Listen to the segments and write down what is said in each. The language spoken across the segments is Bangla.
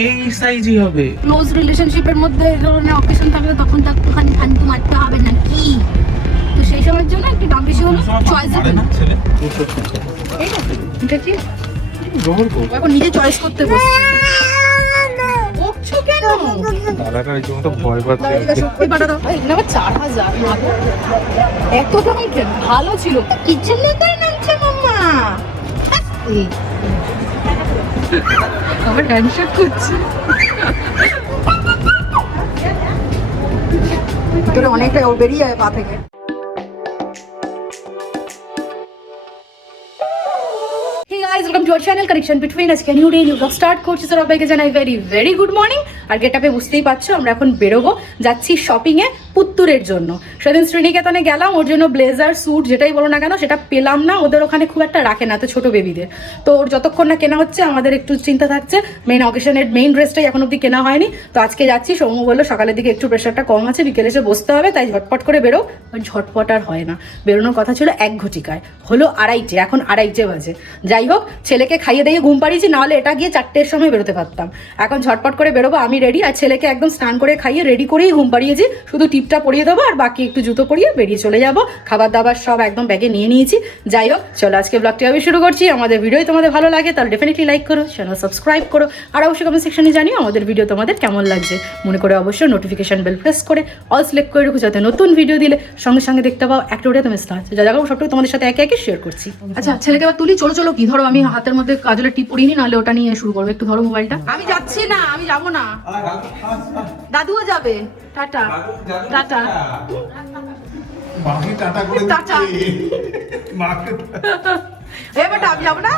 এই হবে। ক্লোজ রিলেশনশিপের মধ্যে এই ধরনের অকেশন থাকলে তখন তো একটুখানি খানিতে মারতে হবে না কি তো সেই সময়ের জন্য একটু দাম বেশি হলো চয়েস এটা কি? এখন নিজে চয়েস করতে বসছে। বকছো কেন? দাদাটা এই জন্য তো ভয় ভালো ছিল। ইচ্ছে করে নামছে, মাম্মা। এই। আবার হ্যান্ডশেক করছে ভিতরে অনেকটা ও বেরিয়ে যায় পা থেকে Hey guys, welcome to our channel Connection Between আজকে new day new vlog start করছি সবাইকে জানাই ভেরি ভেরি গুড মর্নিং আর গেটাপে বুঝতেই পারছ আমরা এখন বেরোবো। যাচ্ছি শপিং এ পুত্তুরের জন্য। সেদিন শ্রীনিকেতনে গেলাম, ওর জন্য ব্লেজার, স্যুট যেটাই বলো না কেন, সেটা পেলাম না, ওদের ওখানে খুব একটা রাখে না তো ছোট বেবিদের। তো ওর যতক্ষণ না কেনা হচ্ছে, আমাদের একটু চিন্তা থাকছে। মেন অকেশনের মেইন ড্রেসটাই এখন অব্দি কেনা হয়নি। তো আজকে যাচ্ছি, সৌম্য বলল সকালের দিকে একটু প্রেশারটা কম আছে, বিকেলে এসে বসতে হবে, তাই ঝটপট করে বেরো। ঝটপট আর হয় না। বেরোনোর কথা ছিল এক ঘটিকায়। হলো আড়াইটে, এখন আড়াইটে বাজে। যাই হোক, ছেলেকে খাইয়ে দিয়ে ঘুম পাড়িয়েছি, নাহলে এটা গিয়ে চারটের সময় বেরোতে পারতাম। এখন ঝটপট করে বেরোবো, আমি রেডি আর ছেলেকে একদম স্নান করে খাইয়ে রেডি করেই ঘুম পাড়িয়েছি, শুধু টিপটা পরিয়ে দেবো আর বাকি একটু জুতো পরিয়ে বেরিয়ে চলে যাব। খাবার দাবার সব একদম ব্যাগে নিয়ে নিয়েছি। যাই হোক চলো আজকে ব্লগটি আমি শুরু করছি। আমাদের ভিডিও তোমাদের ভালো লাগে তাহলে ডেফিনেটলি লাইক করো চ্যানেল সাবস্ক্রাইব করো। আর অবশ্যই কমেন্ট সেকশনে জানিও আমাদের ভিডিও তোমাদের কেমন লাগছে। মনে করে অবশ্যই নোটিফিকেশন বেল প্রেস করে অল সিলেক্ট করে রেখো যাতে নতুন ভিডিও দিলে সঙ্গে সঙ্গে দেখতে পাও একটা ওটা তুমি স্টার্ট যা জায়গা সবটুকু তোমাদের সাথে একে একে শেয়ার করছি। আচ্ছা ছেলেকে এবার তুলি। চলো চলো কি ধরো আমি হাতের মধ্যে কাজলের টিপ পরিনি নাহলে ওটা নিয়ে শুরু করব। একটু ধরো মোবাইলটা আমি যাচ্ছি না আমি যাব না। দাদুও যাবে। টাটা। টাটা। মাকে টাটা করে টাটা। মাকে এ বেটা আমি যাব না?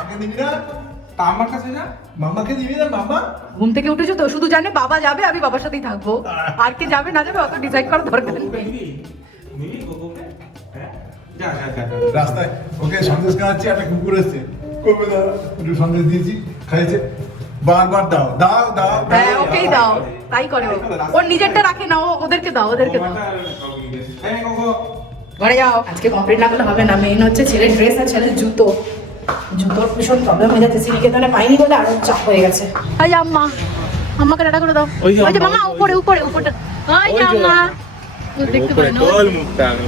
আমার কাছে যা। মামাকে দিবি না মামা? ঘুম থেকে উঠেছো তো? শুধু জানে বাবা যাবে আমি বাবার সাথেই থাকব। আর কে যাবে না যাবে অত ডিসাইড করার দরকার নেই। রাস্তায়। ওকে সন্দেশ খাওয়াচ্ছি একটা কুকুর এসছে। কবে দাও একটু সন্দেশ দিয়েছি খাইছে বারবার দাও দাও দাও। হ্যাঁ ওকেই দাও। তাই করে ওর নিজেরটা রাখে না ও ওদেরকে দাও ওদেরকে দাও। হ্যাঁ ঘরে যাও আজকে কমপ্লিট না করলে হবে না। মেইন হচ্ছে ছেলের ড্রেস আর ছেলের জুতো। জুতোর ভীষণ প্রবলেম হয়ে যাচ্ছে। পাইনি বলে আরও চাপ হয়ে গেছে। আই আম্মা আম্মাকে টাটা করে দাও। ওই যে আম্মা, মামা উপরে উপরে উপরে। আই ওই যে। আম্মা। ও দেখতে পারে না গোল মুখটা আমি।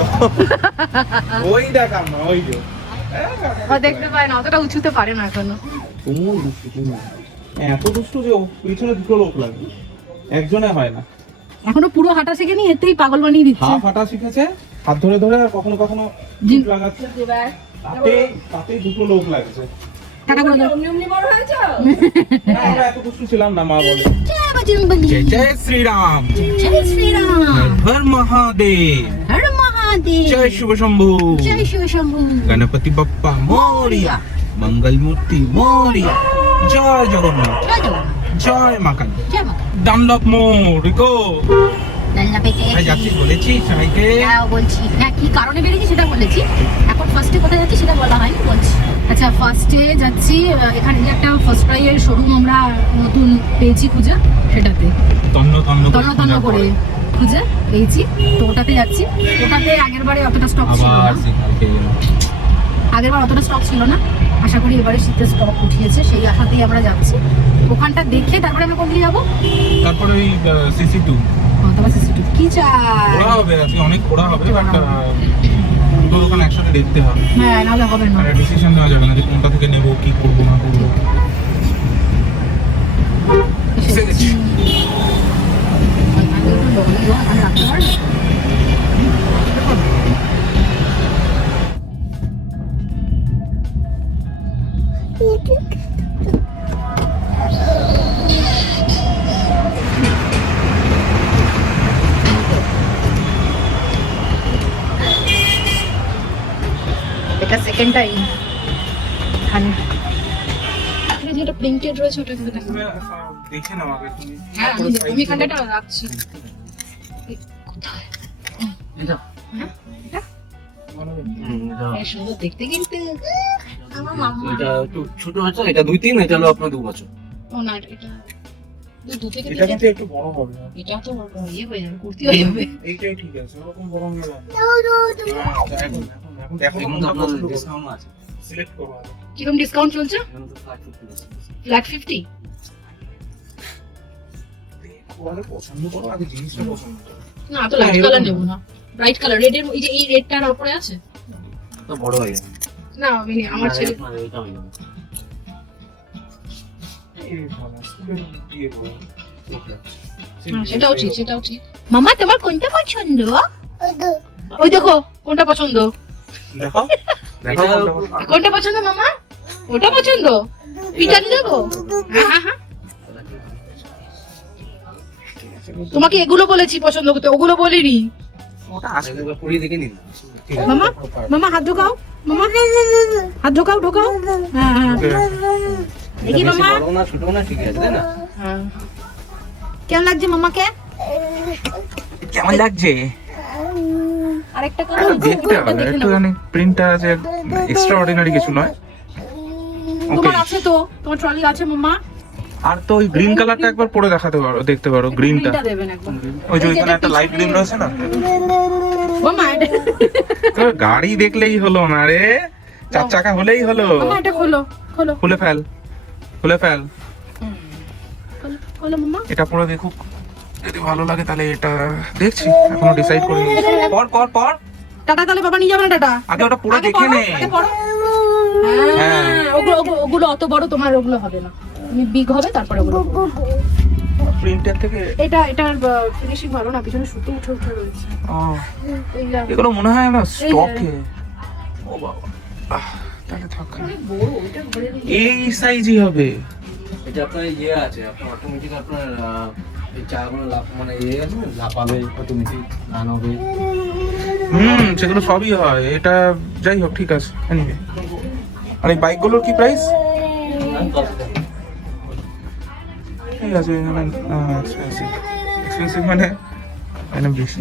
ওই দেখ আমরা ওই যে। ও দেখতে পায় না অতটা উঁচুতে পারে না এখনও। এত দুষ্টু যে পিছনে দুটো লোক লাগে একজনে হয় না। এখনও পুরো হাঁটা শিখেনি এতেই পাগল বানিয়ে দিচ্ছে। হাফ হাঁটা শিখেছে হাত ধরে ধরে আর কখনো কখনো জিপ লাগাচ্ছে। তাতে তাতেই দুটো লোক লাগছে। টাটা করে দাও। না, আমরা এত দুষ্টু ছিলাম না মা বলে। জয় জয় জয় শ্রীরাম। জয় শ্রীরাম। হর মহাদেব। হর মহাদেব। জয় শুভ শম্ভু। জয় শিব শম্ভু। গণপতি বাপ্পা মোরিয়া। মঙ্গল মূর্তি মোরিয়া। জয় জগন্নাথ। জয় মা কালী। ডানলপ মোর গো যাচ্ছি বলেছি সবাইকে হ্যাঁ বলছি। হ্যাঁ কি কারণে বেরিয়েছি সেটা বলেছি। এখন ফার্স্টে কোথায় যাচ্ছি সেটা বলা হয়নি বলছি। আচ্ছা ফার্স্টে যাচ্ছি আহ, এখানে যে একটা ফার্স্ট শোরুম আমরা নতুন পেয়েছি খুঁজে সেটাতে। তন্ন তন্ন করে তন্ন তন্ন করে করে। খুঁজে পেয়েছি। তো ওটাতে যাচ্ছি। ওটাতে আগের বারে অতটা স্টক ছিল না। আগের বার অতটা স্টক ছিল না। আশা করি এবারে শীতের স্টক উঠিয়েছে সেই আশাতেই আমরা যাচ্ছি। ওখানটা দেখে তারপরে আমরা কোথায় যাব? তারপরে ওই সিসি টু তোমার টু কি চাই? ওরা হবে আজকে অনেক ওরা হবে বাট দুটো দোকান একসাথে দেখতে হবে। হ্যাঁ নাহলে হবে না। আর ডিসিশন নেওয়া যাবে না যে কোনটা থেকে নেব কি করব না করব। রয়েছে ওটা কিন্তু দেখো। দেখে নাও আগে তুমি। হ্যাঁ আমি এখানটা রাখছি। হ্যাঁ? এটা? সুন্দর দেখতে কিন্তু। আমার এটা একটু ছোট আছে এটা দুই তিন এটা হলো আপনার দু বছর। ও না এটা দু দু থেকে এটা কিন্তু একটু বড় হবে। এটা তো ইয়ে হয়ে যাবে কুর্তি হয়ে যাবে। এইটাই ঠিক আছে ওরকম বড় হয়ে যাবে। হ্যাঁ, এখন এখন এখন দেখো এখন তো আপনার ডিসকাউন্ট আছে। সিলেক্ট করো। কীরকম ডিসকাউন্ট চলছে? এখন তো 550 আছে। ফ্ল্যাট ফিফটি পছন্দ করো আগে জিনিসটা পছন্দ করো। না তো লাইট কালার নেব না। ব্রাইট কালার রেডের এই যে এই রেডটা আর উপরে আছে? তো বড় হয়ে গেছে। না আমি আমার ছেলে সেটাও ঠিক সেটাও ঠিক। মামা তোমার কোনটা পছন্দ? ওই দেখো কোনটা পছন্দ? দেখো। কোনটা পছন্দ। মামা? ওটা পছন্দ? পিঠা দিয়ে দেবো? হ্যাঁ, হ্যাঁ, হ্যাঁ। তোমাকে এগুলো বলেছি পছন্দ করতে ওগুলো বলিনি। মামা মামা হাত ঢোকাও। মামা হাত ঢোকাও ঢোকাও। হ্যাঁ হ্যাঁ। দেখি মামা। বড় না ছোট না ঠিক আছে তাই না? হ্যাঁ। কেমন লাগছে মামাকে? কেমন লাগছে? আরেকটা একটু দেখতে হবে একটুখানি প্রিন্টটা যে এক্সট্রা অর্ডিনারি কিছু নয়। তোমার আছে তো? তোমার ট্রলি আছে মামা আর তো ওই গ্রিন কালারটা একবার পরে দেখাতে পারো দেখতে পারো গ্রিনটা ওই যে ওইখানে একটা লাইট গ্রিন রয়েছে না? গাড়ি দেখলেই হলো না রে। চার চাকা হলেই হলো। খোলো ফেল খুলে ফেল। এটা পরে দেখুক। যদি ভালো লাগে তাহলে এটা দেখছি এখনও ডিসাইড করিনি। পর পর পর। টাটা তাহলে বাবা নিয়ে যাবে না টাটা? আগে ওটা পুরো দেখে নে। হ্যাঁ, ওগুলো ওগুলো- ওগুলো অত বড় তোমার ওগুলো হবে না। তুমি বিগ হবে তারপরে ওগুলো। প্রিন্টার থেকে এটা এটার ফিনিশিং ভালো না পিছনে সুতো উঠে উঠে রয়েছে। ও, এগুলো মনে হয় না স্টকে ও বাবা তাহলে থাক। এই সাইজই হবে। এটা আপনার ইয়ে আছে আপনার অটোমেটিক আপনার এই চাগুলো লাফ মানে ইয়ে আছে না, লাফাবে অটোমেটিক রান হবে হুম সেগুলো সবই হয় এটা যাই হোক ঠিক আছে এনিওয়ে আর এই বাইকগুলোর কি প্রাইস ঠিক আছে মানে এক্সপেন্সিভ এক্সপেন্সিভ মানে মানে বেশি।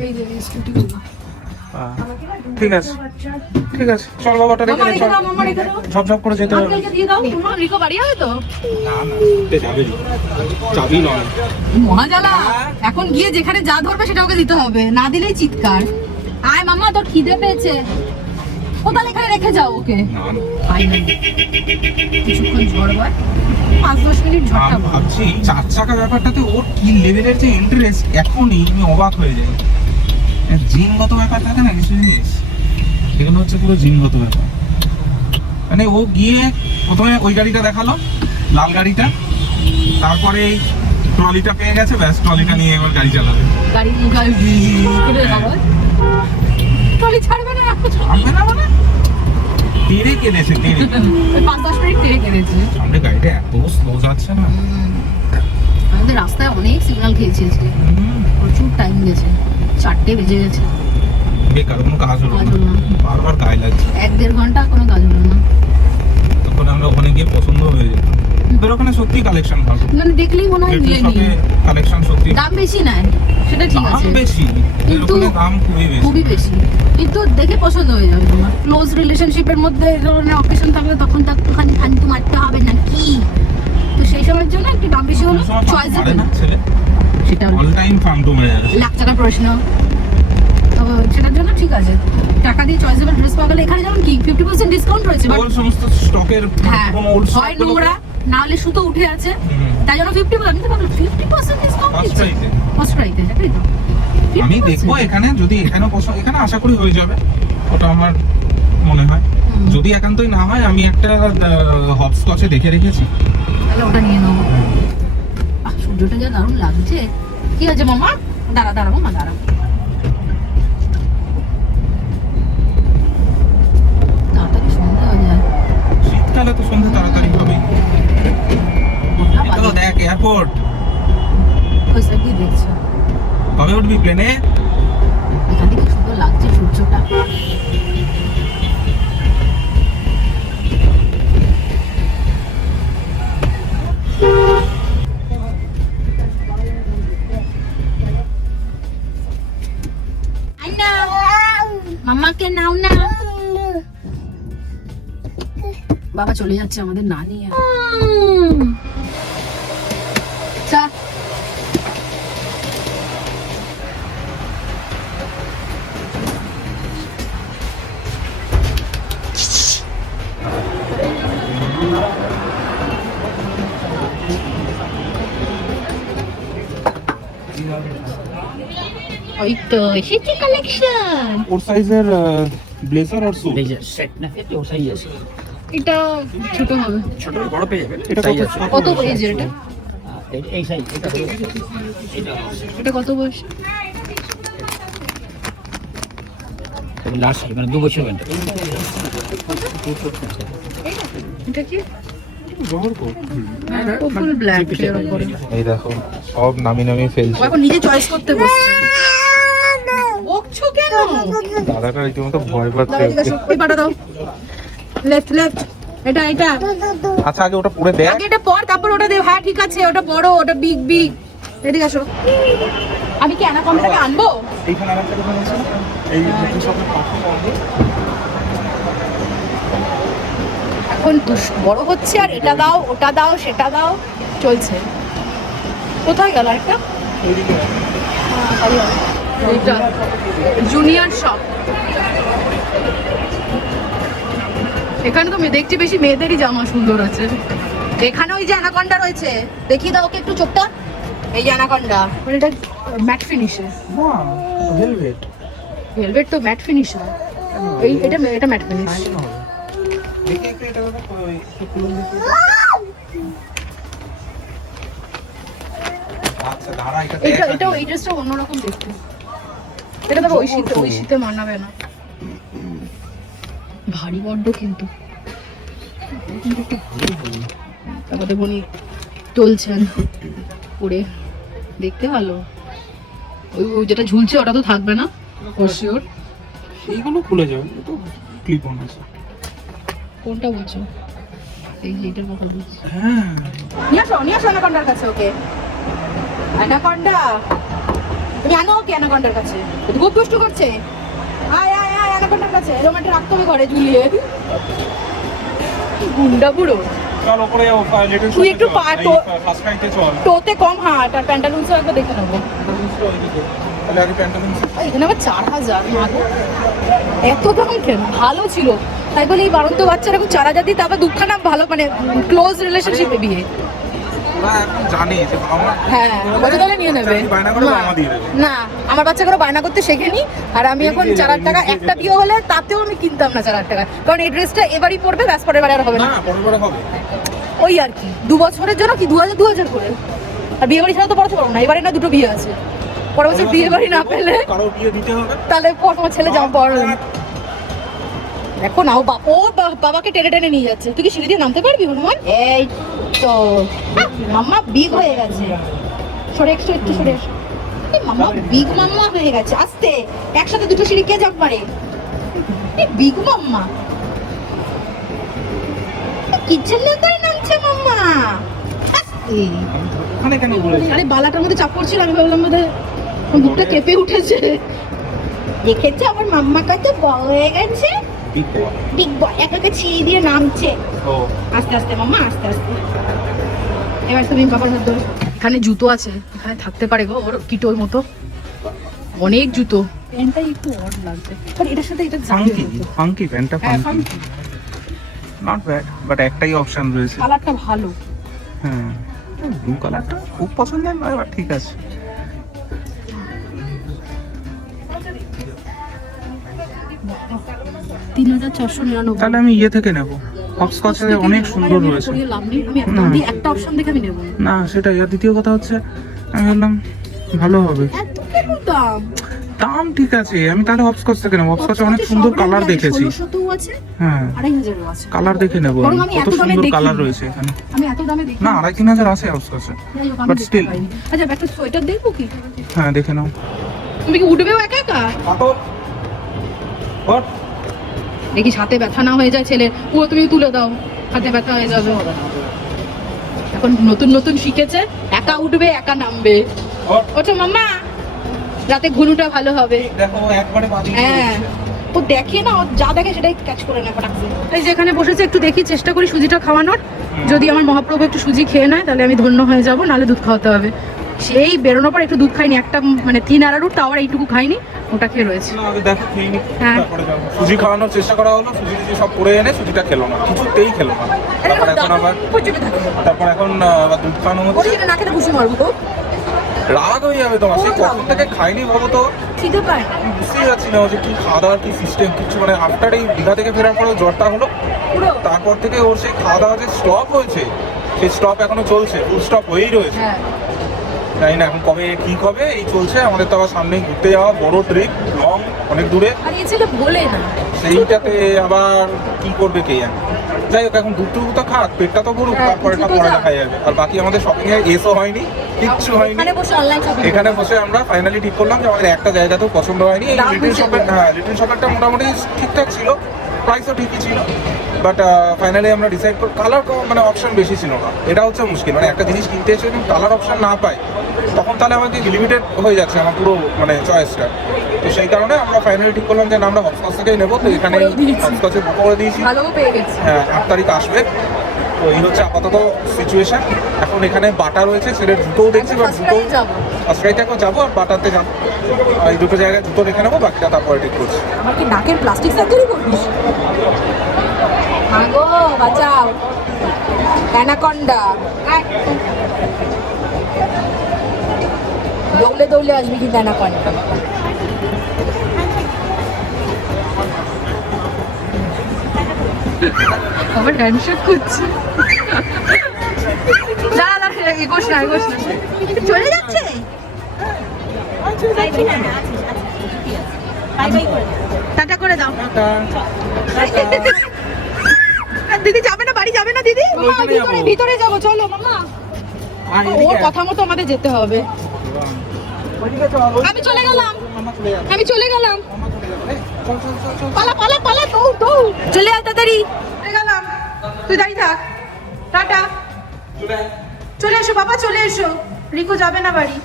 ঠিক আছে। ঠিক আছে। চল বাবাটা রেখে মামা দে চল। দাও, মামা রেখে দাও। ঝপ ঝপ করে যেতে হবে। দিয়ে দাও, মামা, রিকো বাড়ি যাবে তো? না না যাবে চাবি নয়। মহাজালা এখন গিয়ে যেখানে যা ধরবে সেটা ওকে দিতে হবে। না দিলেই চিৎকার। আয় মামা তোর খিদে পেয়েছে। ও তাহলে এখানে রেখে যাও ওকে? না না। কিছুক্ষণ ঝড় হয়। পাঁচ দশ মিনিট ঝড়টা ভাবছি চার চাকা ব্যাপারটাতে ওর কি লেভেলের যে ইন্টারেস্ট এখনই আমি অবাক হয়ে যাই। জিনগত ব্যাপার থাকে না কিছু জিনিস এগুলো হচ্ছে পুরো জিনগত ব্যাপার। মানে ও গিয়ে প্রথমে ওই গাড়িটা দেখাল লাল গাড়িটা তারপরে ট্রলিটা পেয়ে গেছে ব্যাস ট্রলিটা নিয়ে এবার গাড়ি চালাবে। গাড়ি ট্রলি ছাড়বে না থামবে না মানে? তেরে কেঁদেছে তেরে পাঁচ দশ মিনিট টেনে কেড়েছে সামনে গাড়িটা এত স্লো যাচ্ছে না। আমাদের রাস্তায় অনেক সিগন্যাল খেয়েছি আজকে। প্রচুর টাইম গেছে। চারটে বেজে গেছে। বেকার কোনো কাজ হলো না। বারবার গায়ে লাগছে। এক দেড় ঘণ্টা কোনো কাজ হলো না। তখন আমরা ওখানে গিয়ে পছন্দ হয়ে যেত তোর ওখানে সত্যি কালেকশন ভালো। মানে দেখলেই মনে হয় নিয়ে নিই কালেকশন সত্যি দাম বেশি নেয় সেটা ঠিক দাম বেশি কিন্তু দাম খুবই বেশি। খুবই বেশি। কিন্তু দেখে পছন্দ হয়ে যাবে তোমার। ক্লোজ রিলেশনশিপের মধ্যে ধরনের অকেশন থাকলে তখন তো একটুখানি খানিকু মারতে হবে না কি? তো সেই সময়ের জন্য একটু দাম বেশি হলো। চয়েস পারে না সেটা অল টাইম ফার্ম মেরে যাচ্ছে লাখ টাকার প্রশ্ন। সেটার জন্য ঠিক আছে। টাকা দিয়ে চয়েসেবল ড্রেস পাওয়া গেলে এখানে যেমন কি ফিফটি পার্সেন্ট ডিসকাউন্ট রয়েছে but সমস্ত স্টকের হ্যাঁ হয় নোংরা না হলে সুতো উঠে আছে। তাই জন্য ফিফটি আমি তো ভাবলাম ফিফটি পার্সেন্ট ডিসকাউন্ট দিচ্ছে। প্রাইসে তাই তো? আমি দেখব এখানে যদি এখানে এখানে আশা করি হয়ে যাবে। ওটা আমার মনে হয়। যদি একান্তই না হয় আমি একটা হপস্কচে দেখে রেখেছি। তাহলে ওটা নিয়ে নেব। সূর্যটা যা দারুণ লাগছে। কি আছে মামা? দাঁড়া দাঁড়া মামা দাঁড়া শীতকালে তো সন্ধ্যে তাড়াতাড়ি হবে। এটা তো দেখ এয়ারপোর্ট কি দেখছ? কবে উঠবি প্লেনে এখান থেকে সুন্দর লাগছে সূর্যটা। বাবা চলে যাচ্ছে আমাদের না নিয়ে ওই তো এসেছে কালেকশন ওর সাইজের ব্লেজার আর স্যুট সেট না সেট ও সাইজ আছে এটা ছোট হবে ছোট বড় পেয়ে যাবেন এটা কত বয়স এটা এই- সাইজ এটা এটা কত বয়স লাস্ট মানে দু বছর এটা কি জহর কো ফুল ব্ল্যাক এর উপরে এই দেখো সব নামি নামি ফেলছে এখন নিজে চয়েস করতে বসছে বকছো কেন দাদাটা রীতিমতো ভয় পাচ্ছে দাও লেফট লেফট এটা এটা। আচ্ছা আগে ওটা পরে দেখ। আগে এটা পর তারপর ওটা দেও হ্যাঁ ঠিক আছে ওটা বড় ওটা বিগ বিগ এদিকে আসো। আমি কি অ্যানাকন্ডাটাকে আনব? এইখানে আরেকটা দোকান আছে। এই নতুন পাশে এখন বড় হচ্ছে আর এটা দাও ওটা দাও সেটা দাও। চলছে। কোথায় গেল একটা জুনিয়র শপ এখানে তো দেখছি বেশি মেয়েদেরই জামা সুন্দর আছে। এখানে ওই যে অ্যানাকন্ডা রয়েছে। দেখিয়ে দাও ওকে একটু চোখটা। এই যে অ্যানাকন্ডা। মানে এটা ম্যাট ফিনিশে ভেলভেট ভেলভেট তো ম্যাট ফিনিশ হয়। এই এটা এটা ম্যাট ফিনিশ দেখি একটু এটা দাদা ওই দেখি। আচ্ছা এটা এটা দেখ এই ড্রেসটা অন্যরকম দেখতে। এটা তবে ওই শীতে ওই শীতে মানাবে না। ভারী বড্ড কিন্তু। তারপরে বনি চলছেন পরে দেখতে ভালো। ওই ওই যেটা ঝুলছে ওটা তো থাকবে না শিওর এইগুলো খুলে যাবে তো ক্লিপ অন আছে। কোনটা বলছো? এই যে এটার কথা বলছি। হ্যাঁ। নিয়ে আসো নিয়ে আসো অ্যানাকন্ডার কাছে ওকে। অ্যানাকন্ডা। তুমি আনো ওকে অ্যানাকন্ডার কাছে। ও তো খুব দুষ্টু করছে। এরকম একটা রাখতে হবে ঘরে ঝুলিয়ে। গুন্ডা তুই একটু পা টোতে কম হাট আর প্যান্টালুন্সও একবার দেখে নেব। এখানে আবার চার হাজার এত দাম কেন? ভালো ছিল। তাই বলে এই বারন্ত বাচ্চারা এখন চার হাজার দিই তারপর দুখানা ভালো মানে ক্লোজ রিলেশনশিপে বিয়ে। ওরা এখন জানে যে আমার হ্যাঁ তাহলে নিয়ে নেবে। বায়না করে না, বাবা দিয়ে দেবে। না আমার বাচ্চাগুলো বায়না করতে শেখেনি আর আমি এখন চার হাজার টাকা একটা বিয়ে হলে তাতেও আমি কিনতাম না চার হাজার টাকা। কারণ এই ড্রেসটা এবারই পড়বে ব্যাস পরের বার আর হবে না। না পরের বারে হবে। ওই আর কি দু বছরের জন্য কি দু হাজার দু হাজার করে? আর বিয়ে বাড়ি ছাড়া তো বড় পারব না এবারে না দুটো বিয়ে আছে। পরের বছর বিয়ে বাড়ি না পেলে কারও বিয়ে দিতে হবে। তাহলে পর তোমার ছেলে জামা পাওয়ার দেখো না ও বাবা ও বা- বাবাকে টেনে টেনে নিয়ে যাচ্ছে। তুই কি সিঁড়ি দিয়ে নামতে পারবি হনুমান? এই তো মাম্মা বিগ হয়ে গেছে। সরে একটু একটু সরে মাম্মা বিগ মাম্মা হয়ে গেছে আস্তে। একসাথে দুটো সিঁড়ি কে জাম্প মারে বিগ মাম্মা। কিচেন নামছে মাম্মা। আস্তে। কেন আরে বালাটার মধ্যে চাপ পড়ছিল আমি ভাবলাম আমার বুকটা কেঁপে উঠেছে। দেখেছে আমার মাম্মা কত বড় হয়ে গেছে? বিগ বয় বিগ বয় একা একা ছিঁড়ে দিয়ে নামছে। ও। আস্তে আস্তে মাম্মা আস্তে আস্তে। এবার তুমি বাবার হাত ধরো। এখানে জুতো আছে এখানে থাকতে পারে গো ওর কিটোর মতো। অনেক জুতো। প্যান্টটাই একটু অড লাগছে। বাট এটার সাথে এটা ফাঙ্কি ফাঙ্কি প্যান্টটা ফাঙ্কি নট ব্যাড বাট একটাই অপশন রয়েছে। কালারটা ভালো। হ্যাঁ। ব্লু কালারটা খুব পছন্দের নয় বাট ঠিক আছে। তিন হাজার চারশো নিরানব্বই। তাহলে আমি ইয়ে থেকে নেব। হপস্কচে অনেক সুন্দর রয়েছে। আমি একটা হুম। দিয়ে একটা অপশন দেখে আমি নেব। না সেটাই। আর দ্বিতীয় কথা হচ্ছে আমি ভাবলাম ভালো হবে। দাম? ঠিক আছে আমি তাহলে হপস্কচ থেকে নেব। হপস্কচে অনেক সুন্দর কালার দেখেছি। হ্যাঁ। কালার দেখে নেব কত সুন্দর কালার রয়েছে এখানে। না আড়াই তিন হাজার আছে হপস্কচে। আচ্ছা একটা সোয়েটার দেখব কি? হ্যাঁ দেখে নাও। তুমি কি উঠবেও একা একা? দেখি হাতে ব্যথা না হয়ে যায় ছেলে। ও তুমি তুলে দাও হাতে ব্যথা হয়ে যাবে। এখন নতুন নতুন শিখেছে একা উঠবে একা নামবে। ওঠো। মাম্মা রাতে ঘুনুটা ভালো হবে। হ্যাঁ। ও দেখে না যা দেখে সেটাই ক্যাচ করে নেয়। এই যেখানে বসেছে একটু দেখি চেষ্টা করি সুজিটা খাওয়ানোর। যদি আমার মহাপ্রভু একটু সুজি খেয়ে নেয় তাহলে আমি ধন্য হয়ে যাব নাহলে দুধ খাওয়াতে হবে। সেই বেরোনোর পর একটু দুধ খাইনি একটা মানে তিন আড়ারুট তাও আর এইটুকু খাইনি ওটা খেয়ে রয়েছে। হ্যাঁ। সুজি খাওয়ানোর চেষ্টা করা হলো সুজি টুজি সব করে এনে সুজিটা খেলো না কিছুতেই খেলো না। তারপর এখন আবার তারপর এখন দুধ খাওয়ানো হচ্ছে। না খেতে খুশি মারবো তো রাগ হয়ে যাবে তোমার সে কখন থেকে খাইনি ভাবো তো? খিদে পায়। বুঝতেই পারছি না যে কি খাওয়া দাওয়ার কি সিস্টেম কিছু মানে আফটার এই দীঘা থেকে ফেরার পরে জ্বরটা হলো তারপর থেকে ওর সেই খাওয়া দাওয়া যে স্টপ হয়েছে সেই স্টপ এখনও চলছে ফুল স্টপ হয়েই রয়েছে। হ্যাঁ। জানি না এখন কবে ঠিক হবে এই চলছে। আমাদের তো আবার সামনে ঘুরতে যাওয়া বড় ট্রিপ লং অনেক দূরে। আর এই ছেলে বলে না। সেইটাতে আবার কি করবে কে জানে। যাই হোক এখন দুধ টুকু তো খাক পেটটা তো ভরুক তারপরে এটা পরে। দেখা যাবে। আর বাকি আমাদের শপিং এ এসও হয়নি কিচ্ছু হয়নি। এখানে বসে এখানে বসে আমরা ফাইনালি ঠিক করলাম যে আমাদের একটা জায়গাতেও পছন্দ হয়নি। লিটল শপের হ্যাঁ লিটল শপেরটা মোটামুটি ঠিকঠাক ছিল প্রাইসও ঠিকই ছিল। বাট ফাইনালি আমরা ডিসাইড করি কালার মানে অপশন বেশি ছিল না। এটা হচ্ছে মুশকিল। মানে একটা জিনিস কিনতে এসে যদি কালার অপশন না পাই তখন তাহলে আমাদের লিমিটেড হয়ে যাচ্ছে আমার পুরো মানে চয়েসটা তো সেই কারণে আমরা ফাইনালি ঠিক করলাম যে না আমরা হপস্কচ থেকেই নেব। তো এখানে দিয়েছি। বুক করে দিয়েছি। হ্যাঁ আট তারিখ আসবে। তো এই হচ্ছে আপাতত সিচুয়েশন এখন এখানে বাটা রয়েছে ছেলের জুতোও দেখছি বা জুতো ফার্স্টরাইতে একবার যাব আর বাটাতে যাব। এই দুটো জায়গায় জুতো রেখে নেব বাকিটা তারপরে ঠিক করছি। আমার কি নাকের প্লাস্টিক সার্জারি করবিস মাগো বাঁচাও। অ্যানাকন্ডা। দৌলে দৌলে আসবি কিন্তু অ্যানাকন্ডা। আবার হ্যান্ডশেক করছে না না এগোস না এগোস না। চলে যাচ্ছে? টাটা করে দাও। দিদি যাবে না বাড়ি যাবে না দিদি? ভিতরে যাব। ভিতরে যাব চলো মামা। ওর কথা মতো আমাদের যেতে হবে। আমি চলে গেলাম। আমি চলে গেলাম। পালা পালা পালা দৌড় দৌড়। চলে আয় তাড়াতাড়ি। গেলাম। তুই দাঁড়িয়ে থাক। টাটা। চলে এসো বাবা চলে এসো। রিকো যাবে না বাড়ি।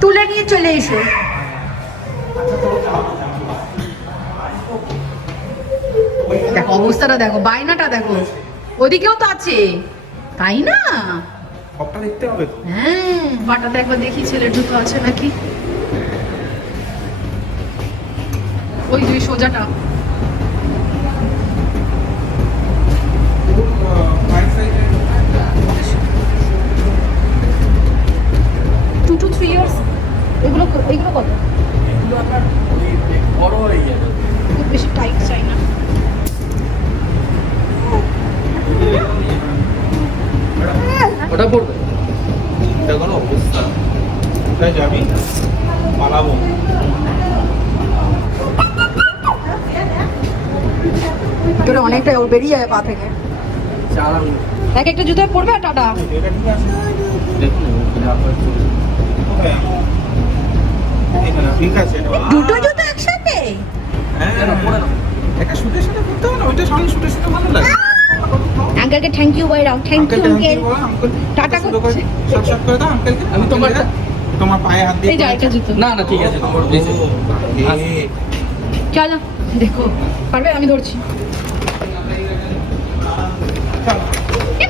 তুলে নিয়ে চলে এসো। দেখো অবস্থাটা দেখো বায়নাটা দেখো। ওদিকেও তো আছে। তাই না? সবটা দেখতে হবে হ্যাঁ বাটাতে একবার দেখি ছেলের জুতো আছে নাকি? ওই দুই সোজাটা। টু টু থ্রি ইয়ার্স এগুলো এগুলো কত? বড় হয়ে যাবে খুব বেশি টাইট চাই না ওটা পড়বে এটা কোনো অবস্থা কোথায় যাবি পালাবো এটা অনেকটা ওর বেরিয়ে যাবে পা থেকে। চালান এক একটা জুতো পড়বে আর টাটা? এটা ঠিক আছে। দেখুন আপনার চলছে কোথায় আমি? এখানে, ঠিক আছে দুটো জুতো একসাথে? হ্যাঁ কেন, একটা শুটের সাথে করতে হবে না ওইটা সঙ্গে শুটের সাথে ভালো লাগে। আঙ্কেলকে থ্যাংক ইউ বাই রাও থ্যাংক ইউ আঙ্কেল টাটা শুরু সব সব করে দাও আঙ্কেলকে আমি তোমারটা- তোমার পায়ে হাত দিয়ে এই জুতো। না না ঠিক আছে তোমার চলো দেখো। পারবে? আমি ধরছি।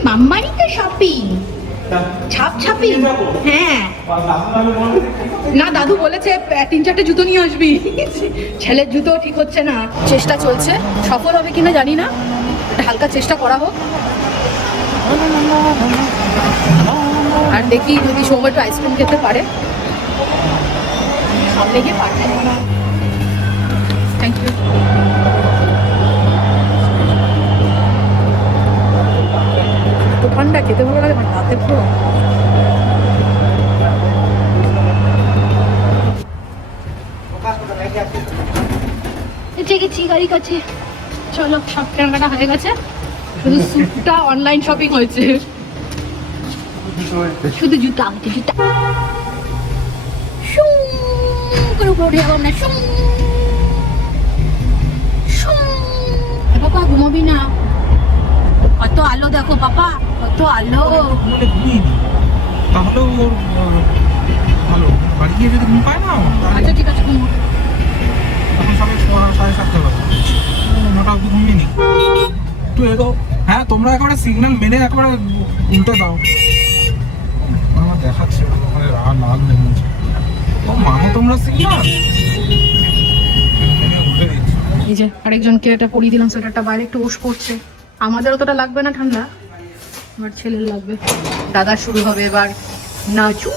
মাম্মারই তো শপিং ছাপ। ছাপি হ্যাঁ। না, দাদু বলেছে তিন চারটে জুতো নিয়ে আসবি। ছেলের জুতো ঠিক হচ্ছে না। চেষ্টা চলছে। সফল হবে কিনা জানি না। হালকা চেষ্টা করা হোক। আর দেখি যদি সৌম্য একটু আইসক্রিম খেতে পারে। সামনে গিয়ে পারবে। থ্যাংক ইউ ঠান্ডা খেতে ভালো লাগে মানে রাতে পুরো এসে গেছি গাড়ি কাছে। চলো সব কেনাকাটা হয়ে গেছে। শুধু স্যুটটা অনলাইন শপিং হয়েছে। শুধু জুতা হচ্ছে জুতা। শুঁ করে উপরে উঠে যাব না বাবা ঘুমাবি কত আলো দেখো বাবা কত আলো। ঘুমোলে ঘুমিয়ে নি ওর ভালো। বাড়ি গিয়ে যদি ঘুম পায় না তাহলে আচ্ছা ঠিক আছে ঘুমো। তখন সবাই ছ- সাড়ে সাতটা বাজে। নটা অব্দি ঘুমিয়ে নি। একটু এগো। হ্যাঁ তোমরা একেবারে সিগন্যাল মেনে একেবারে উল্টে দাও। আমার দেখাচ্ছে ওখানে রাগ লাল গেছে ও মানো তোমরা সিগন্যাল এই যে আরেকজনকে এটা পরিয়ে দিলাম সেটারটা বাইরে একটু ওষ করছে আমাদের অতটা লাগবে না ঠান্ডা আমার ছেলের লাগবে। দাদা শুরু হবে এবার। নাচু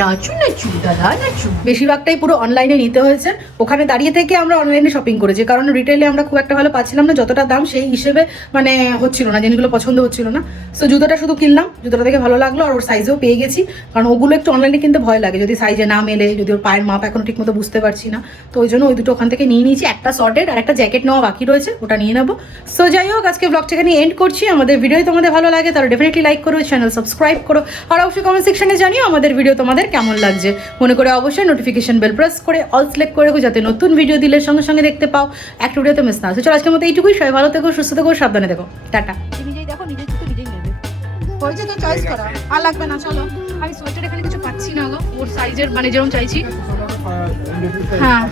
নাচু নাচু, দাদা, নাচু। বেশিরভাগটাই পুরো অনলাইনে নিতে হয়েছে। ওখানে দাঁড়িয়ে থেকে আমরা অনলাইনে শপিং করেছি। কারণ রিটেলে আমরা খুব একটা ভালো পাচ্ছিলাম না। যতটা দাম সেই হিসেবে মানে হচ্ছিল না জিনিসগুলো পছন্দ হচ্ছিল না। সো জুতোটা শুধু কিনলাম। জুতোটা দেখে ভালো লাগল আর ওর সাইজেও পেয়ে গেছি। কারণ ওগুলো একটু অনলাইনে কিনতে ভয় লাগে। যদি সাইজে না মেলে, যদি ওর পায়ের মাপ এখন ঠিক মতো বুঝতে পারছি না। তো ওই জন্য ওই দুটো ওখান থেকে নিয়ে নিয়েছি। একটা শর্টেড আর একটা জ্যাকেট নেওয়া বাকি রয়েছে। ওটা নিয়ে নেব। সো যাই হোক, আজকে ব্লগটা এখানে এন্ড করছি। আমাদের ভিডিও তোমাদের ভালো লাগে, তাহলে ডেফিনেটলি লাইক করো চ্যানেল সাবস্ক্রাইব করো। আর অবশ্যই কমেন্ট সেকশনে জানিও আমাদের ভিডিও তোমাদের কেমন লাগছে? মনে করে অবশ্যই নোটিফিকেশন বেল প্রেস করে অল সিলেক্ট করে রাখো যাতে নতুন ভিডিও দিলে সঙ্গে সঙ্গে দেখতে পাও। একটা ভিডিওতে মিস না আছে চলো আজকের মতো এইটুকুই। সবাই ভালো থেকো সুস্থ থেকো সাবধানে দেখো টাটা। নিজেই দেখো নিজের তো নিজেই নেবে। হয়েছে তো চয়েস করা। আর লাগবে না চলো। আমি সোয়েটার এখানে কিছু পাচ্ছি না গো। ওর সাইজের মানে যেরকম চাইছি। হ্যাঁ।